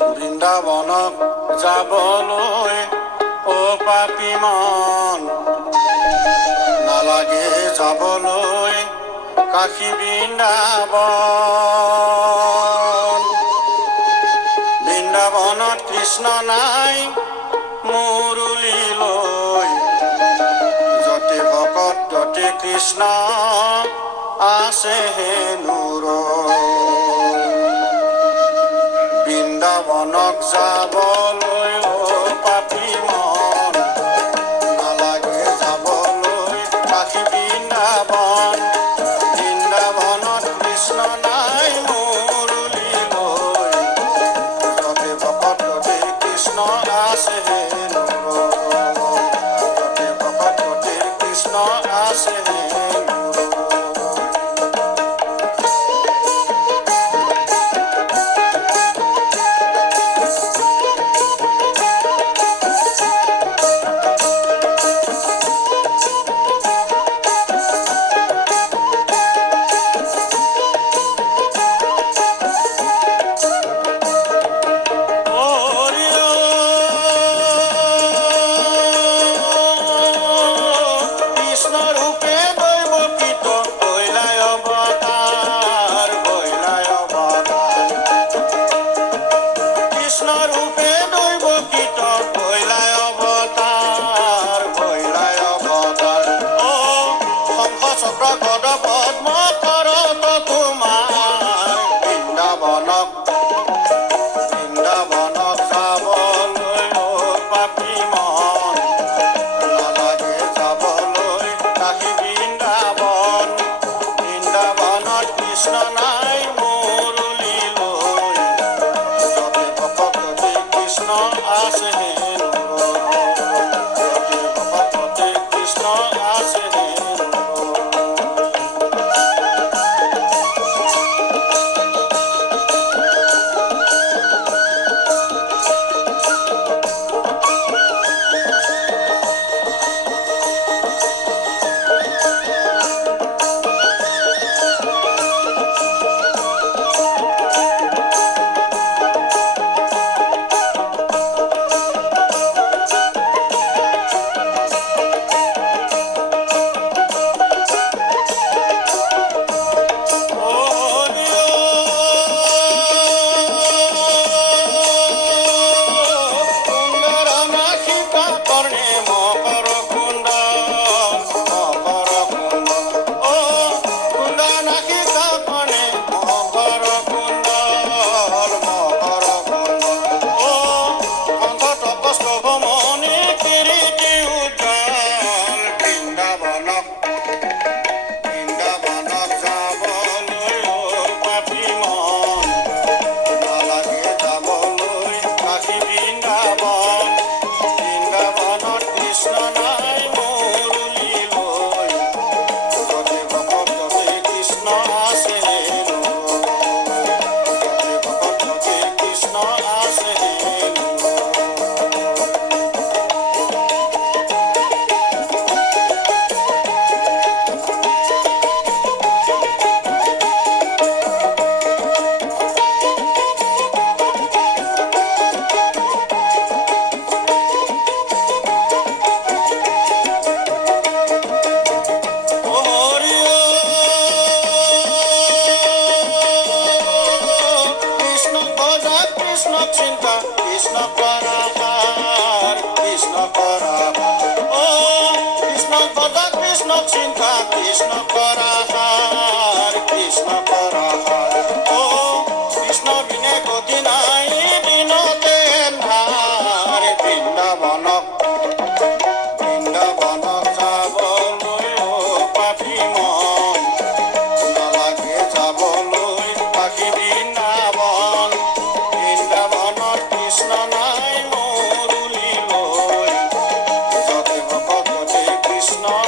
বৃন্দাবনত যাবলৈ ও পাপী মন, নালাগে যাবলৈ কাশী বৃন্দাবন। বৃন্দাবনত কৃষ্ণ নাই মুৰুলী লৈ, যতে ভকত ততে কৃষ্ণ আছে হেনো ৰৈ। বৃন্দাবনক যাবলৈ ও পাপী মন, নালাগে যাবলৈ কাশী বৃন্দাবন। বৃন্দাবনত কৃষ্ণ নাই মুৰুলী লৈ, যতে ভকত ততে কৃষ্ণ আছে হেনো ৰৈ। যতে ভকত ততে কৃষ্ণ আছে হেনো ৰৈ। Krishna, Krishna, Krishna,